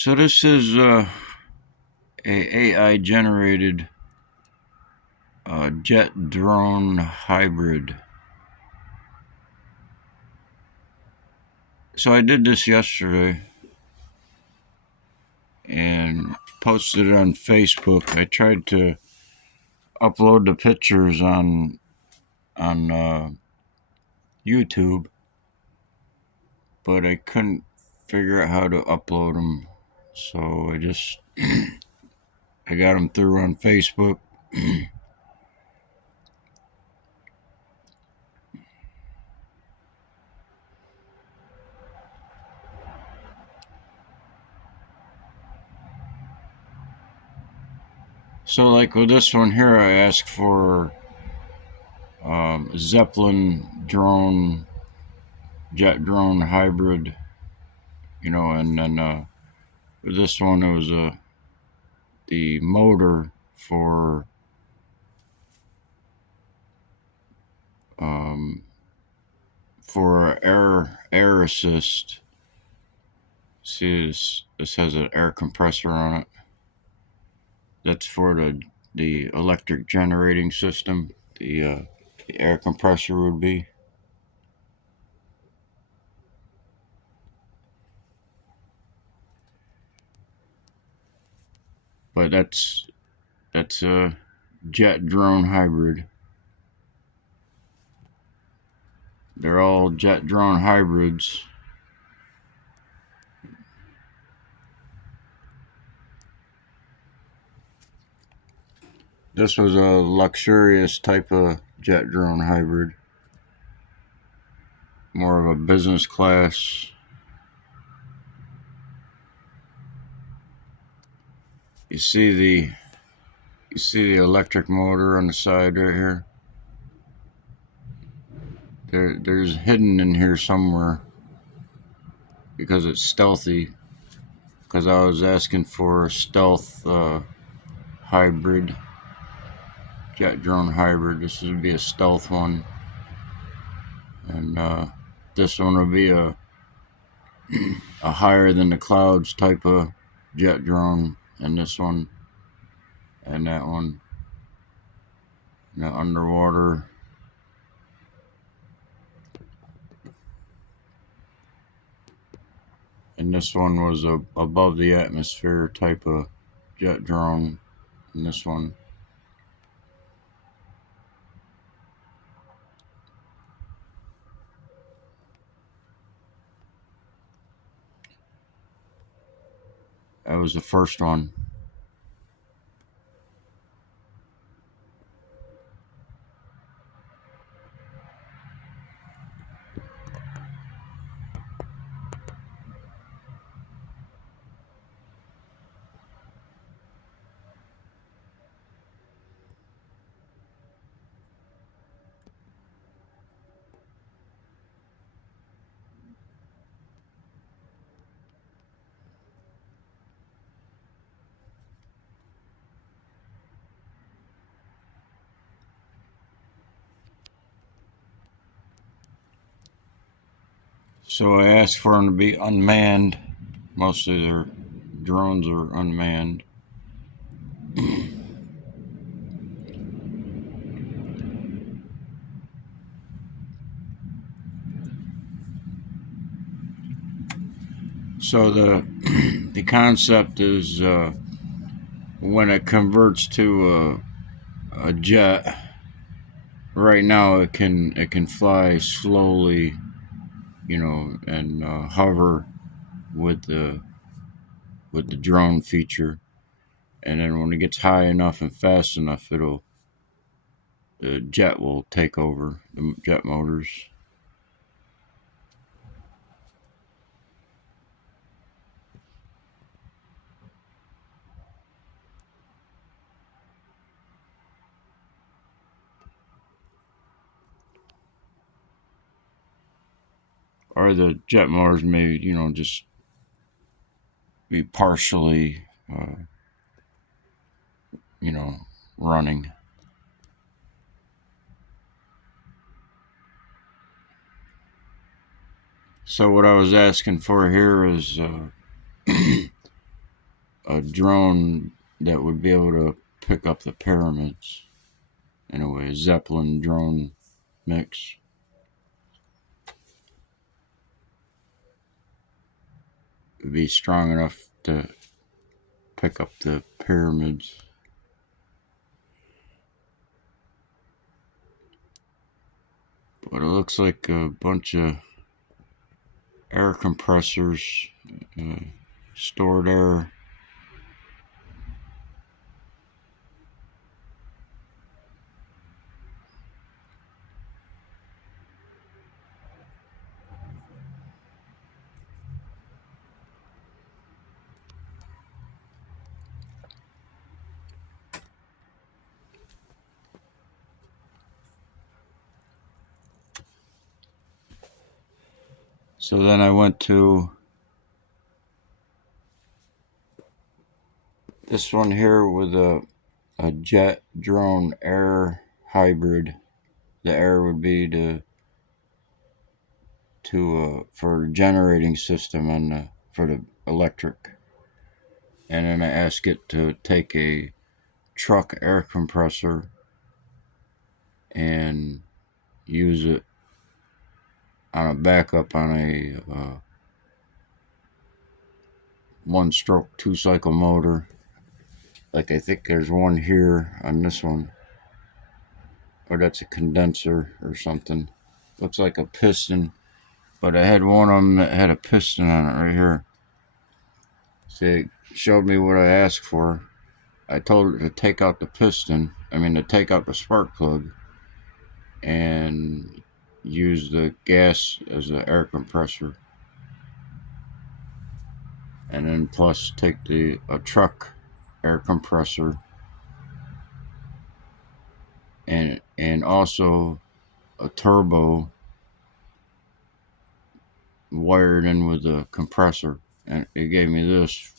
So this is a AI generated jet drone hybrid. So I did this yesterday and posted it on Facebook. I tried to upload the pictures on YouTube, but I couldn't figure out how to upload them. So I got them through on Facebook. So like with this one here, I asked for Zeppelin drone, jet drone hybrid, and then with this one it was the motor um, for air assist. See, this has an air compressor on it. That's for the electric generating system. The air compressor would be. But that's a jet drone hybrid. They're all jet drone hybrids. This was a luxurious type of jet drone hybrid, more of a business class. You see the electric motor on the side right here. There's hidden in here somewhere because it's stealthy. Because I was asking for a stealth hybrid, jet drone hybrid. This would be a stealth one, and this one would be a higher than the clouds type of jet drone, and this one and that one, and the underwater. And this one was a above the atmosphere type of jet drone. And this one, that was the first one. So I asked for them to be unmanned. Most of their drones are unmanned. So the concept is when it converts to a jet. Right now, it can fly slowly, and hover with the drone feature, and then when it gets high enough and fast enough, the jet will take over the jet motors. Or the jet motors may, just be partially, you know, running. So what I was asking for here is a drone that would be able to pick up the pyramids in a way, a Zeppelin drone mix. It would be strong enough to pick up the pyramids. But it looks like a bunch of air compressors, stored air. So then I went to this one here with a jet drone air hybrid. The air would be for generating system and for the electric. And then I asked it to take a truck air compressor and use it on a backup on a one stroke 2-cycle motor. Like I think there's one here on this one. Or that's a condenser or something. Looks like a piston. But I had one of them that had a piston on it right here. So it showed me what I asked for. I told it to take out the piston. To take out the spark plug and use the gas as an air compressor. And then plus take a truck air compressor and also a turbo wired in with the compressor. And it gave me this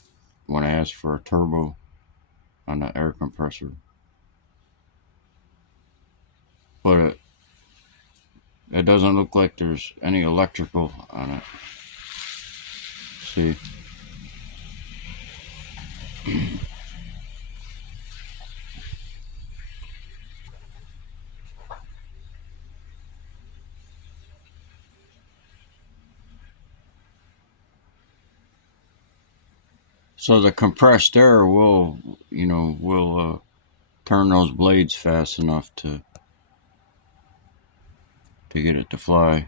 when I asked for a turbo on the air compressor. But it doesn't look like there's any electrical on it. See? So the compressed air will turn those blades fast enough to get it to fly.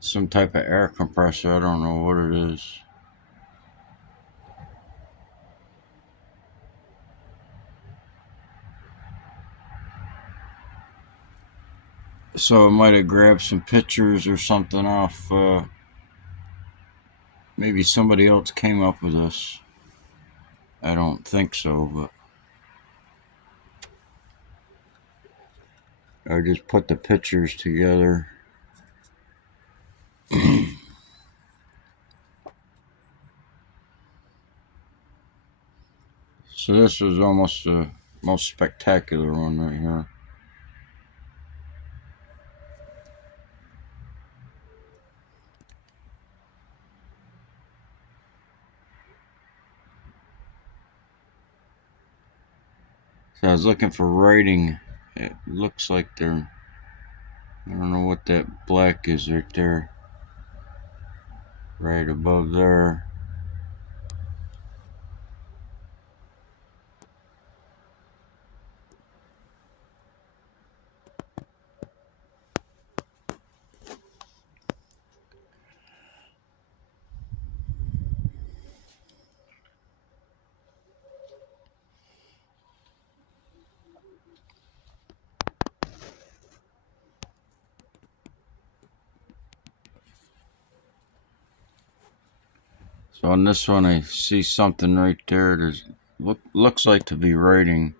Some type of air compressor, I don't know what it is. So I might have grabbed some pictures or something off. Maybe somebody else came up with this. I don't think so, but I just put the pictures together. So this was almost the most spectacular one right here. So I was looking for writing. It looks like I don't know what that black is right there. Right above there. So on this one, I see something right there. Looks like to be writing.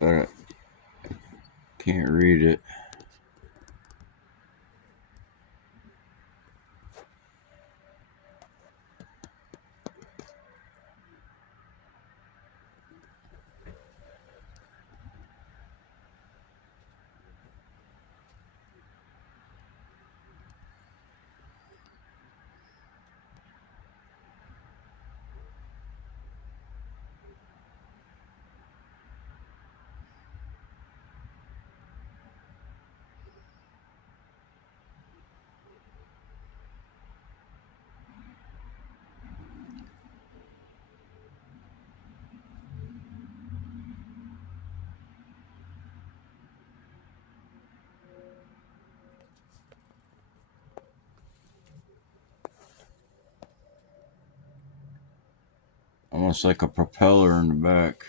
But I can't read it. almost like a propeller in the back.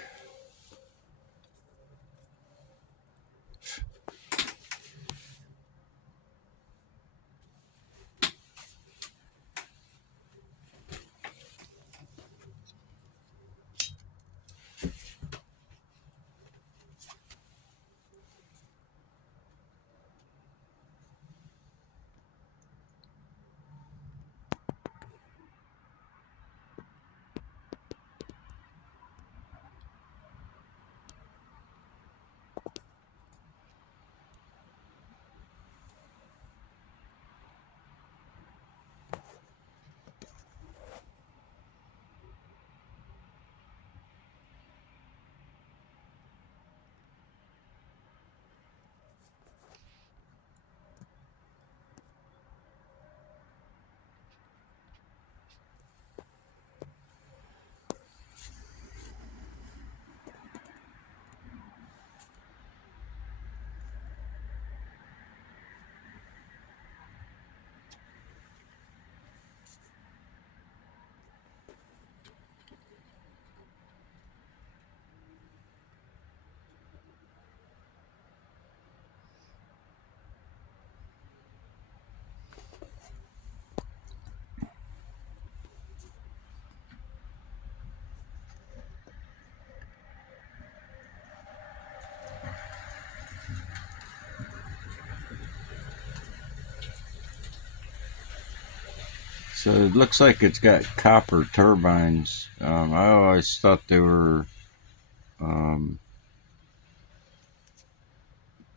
So it looks like it's got copper turbines. I always thought they were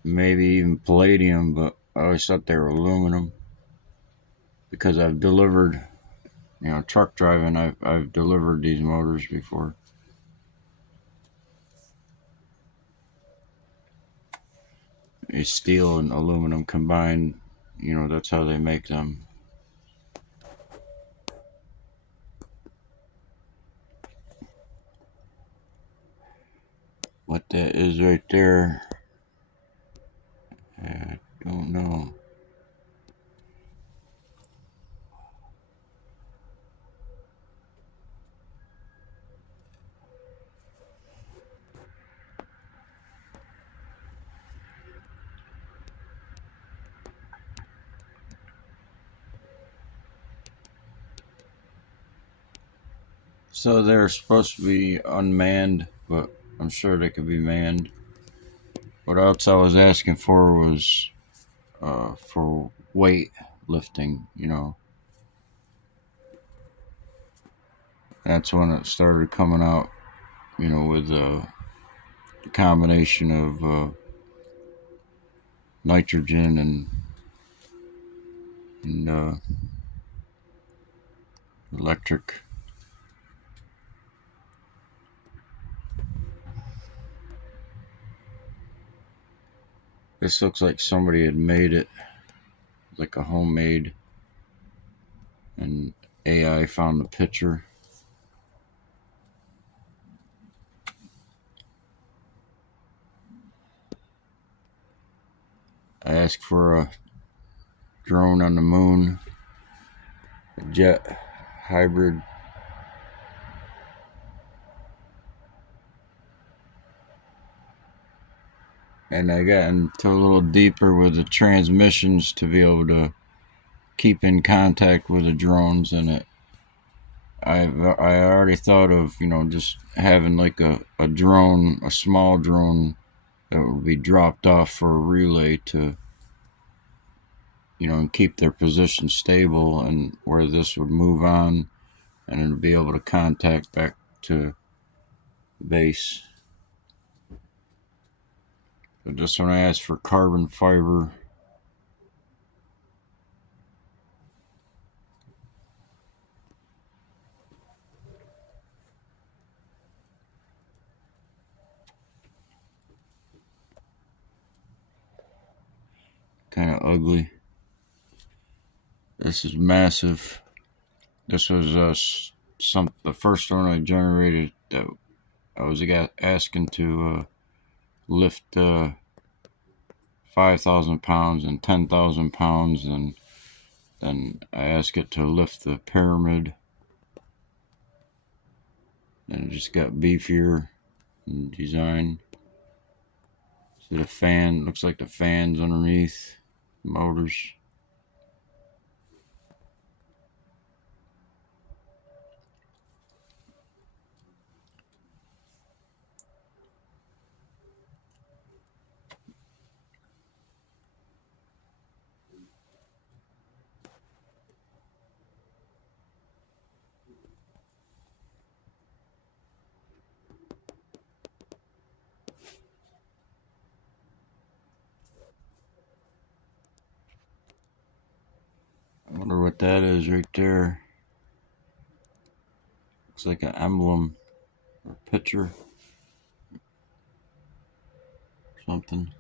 maybe even palladium, but I always thought they were aluminum because I've delivered, truck driving. I've delivered these motors before. It's steel and aluminum combined. That's how they make them. What that is right there, I don't know. So they're supposed to be unmanned, but I'm sure they could be manned. What else I was asking for was for weight lifting. That's when it started coming out. With the combination of nitrogen and electric. This looks like somebody had made it, like a homemade, and AI found the picture. I asked for a drone on the moon, a jet hybrid. And I got into a little deeper with the transmissions to be able to keep in contact with the drones, and I already thought of just having like a drone, a small drone that would be dropped off for a relay to and keep their position stable, and where this would move on and it'd be able to contact back to base. But this one I asked for carbon fiber. Kind of ugly. This is massive. This was the first one I generated that I was asking to lift 5,000 pounds and 10,000 pounds, and then I asked it to lift the pyramid. and it just got beefier in design. So the fan looks like the fans underneath the motors. I wonder what that is right there. Looks like an emblem or picture. Something.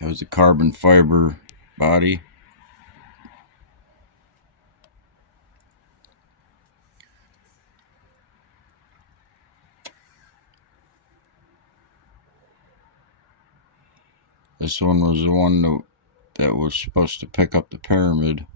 Has a carbon fiber body. This one was the one that was supposed to pick up the pyramid.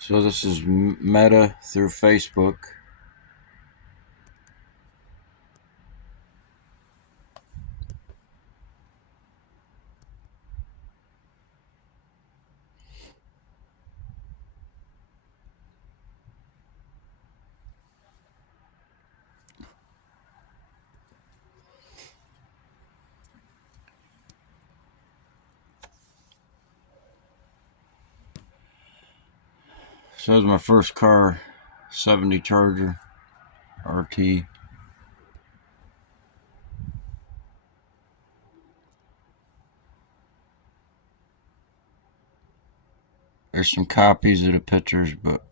So this is Meta through Facebook. So that was my first car, 70 Charger RT. There's some copies of the pictures, but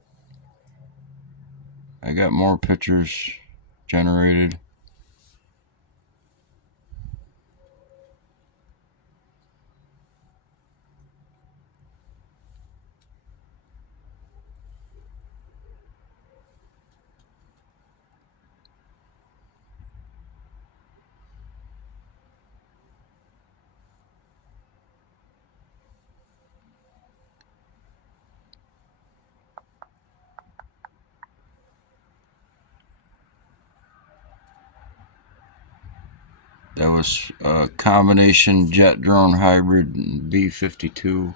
I got more pictures generated. That was a combination jet drone hybrid B-52.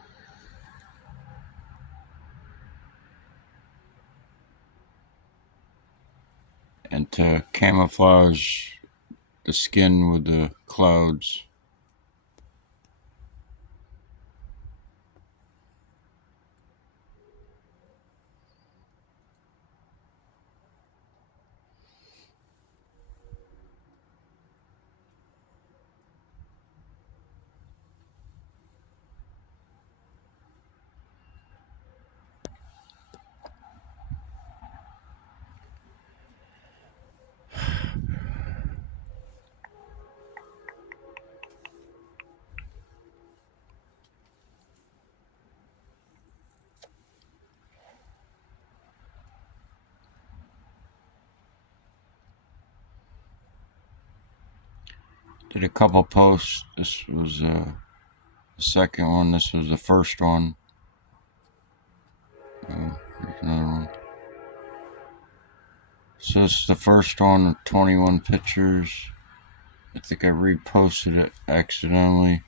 And to camouflage the skin with the clouds. Did a couple posts. This was the second one. This was the first one. Here's another one. So this is the first one with 21 pictures. I think I reposted it accidentally.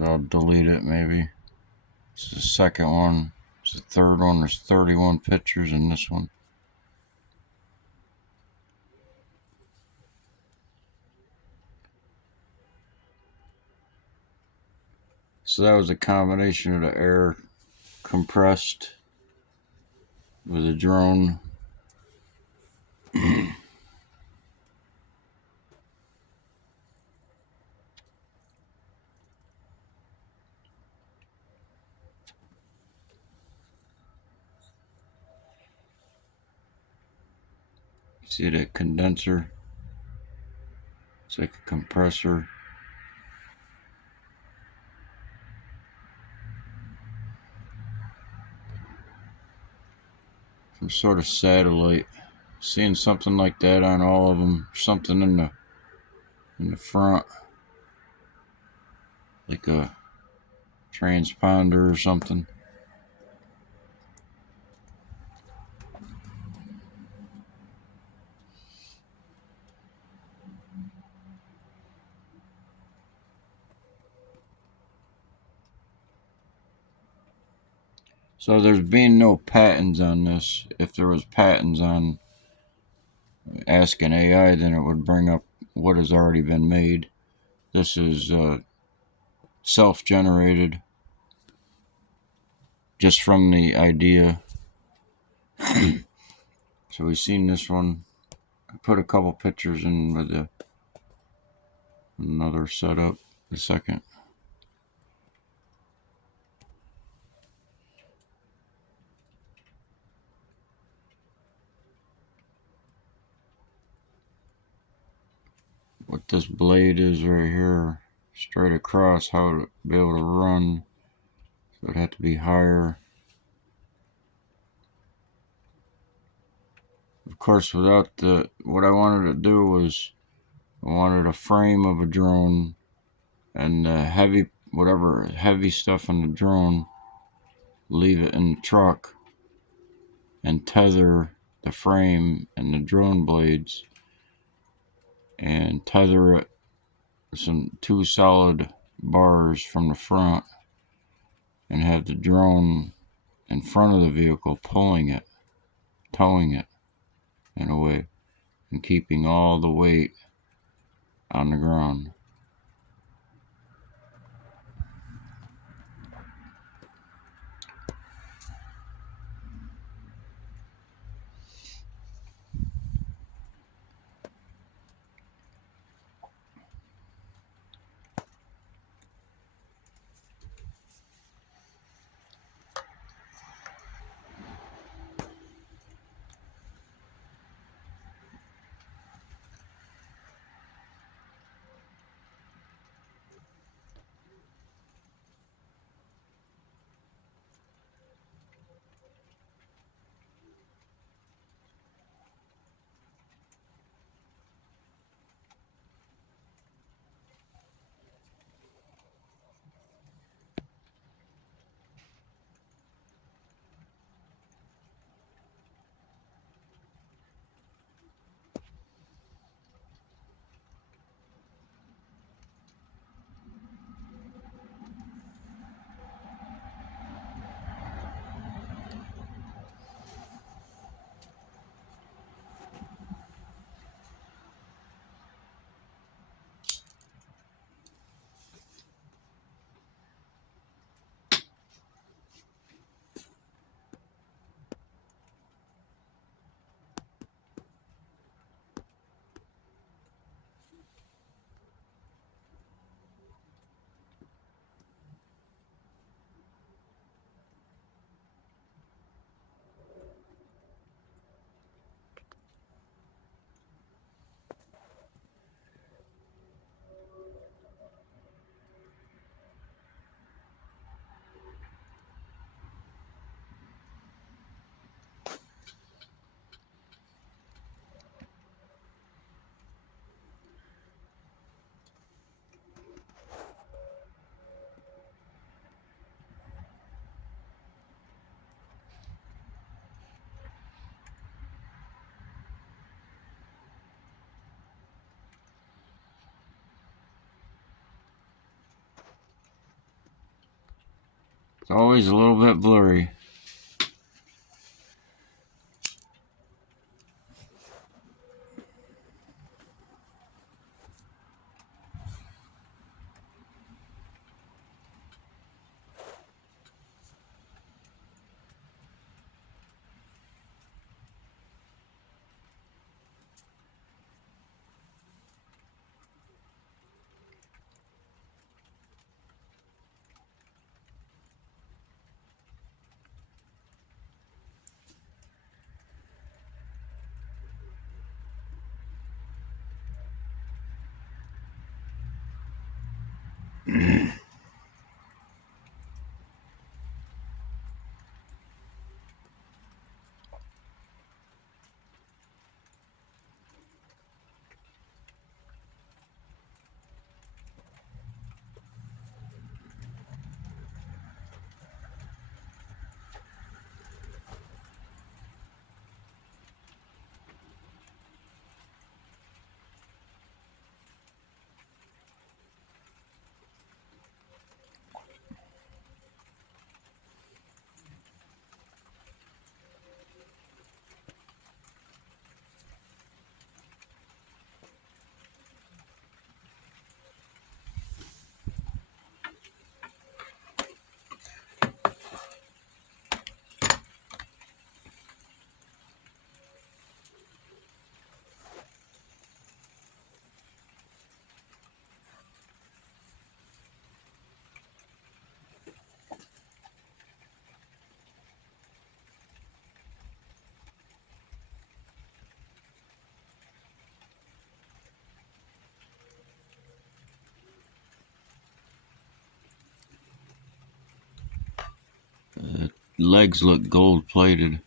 I'll delete it maybe. This is the second one. It's the third one. There's 31 pictures in this one. So that was a combination of the air compressed with a drone. See the condenser? It's like a compressor. Some sort of satellite. Seeing something like that on all of them. Something in the front, like a transponder or something. So there's been no patents on this. If there was patents on asking AI, then it would bring up what has already been made. This is self-generated, just from the idea. So we've seen this one. I put a couple pictures in with another setup. A second. What this blade is right here, straight across, how to be able to run. So it'd have to be higher. Of course, without what I wanted to do was I wanted a frame of a drone and whatever heavy stuff in the drone, leave it in the truck and tether the frame and the drone blades and tether it two solid bars from the front and have the drone in front of the vehicle towing it in a way, and keeping all the weight on the ground. It's always a little bit blurry. Legs look gold plated.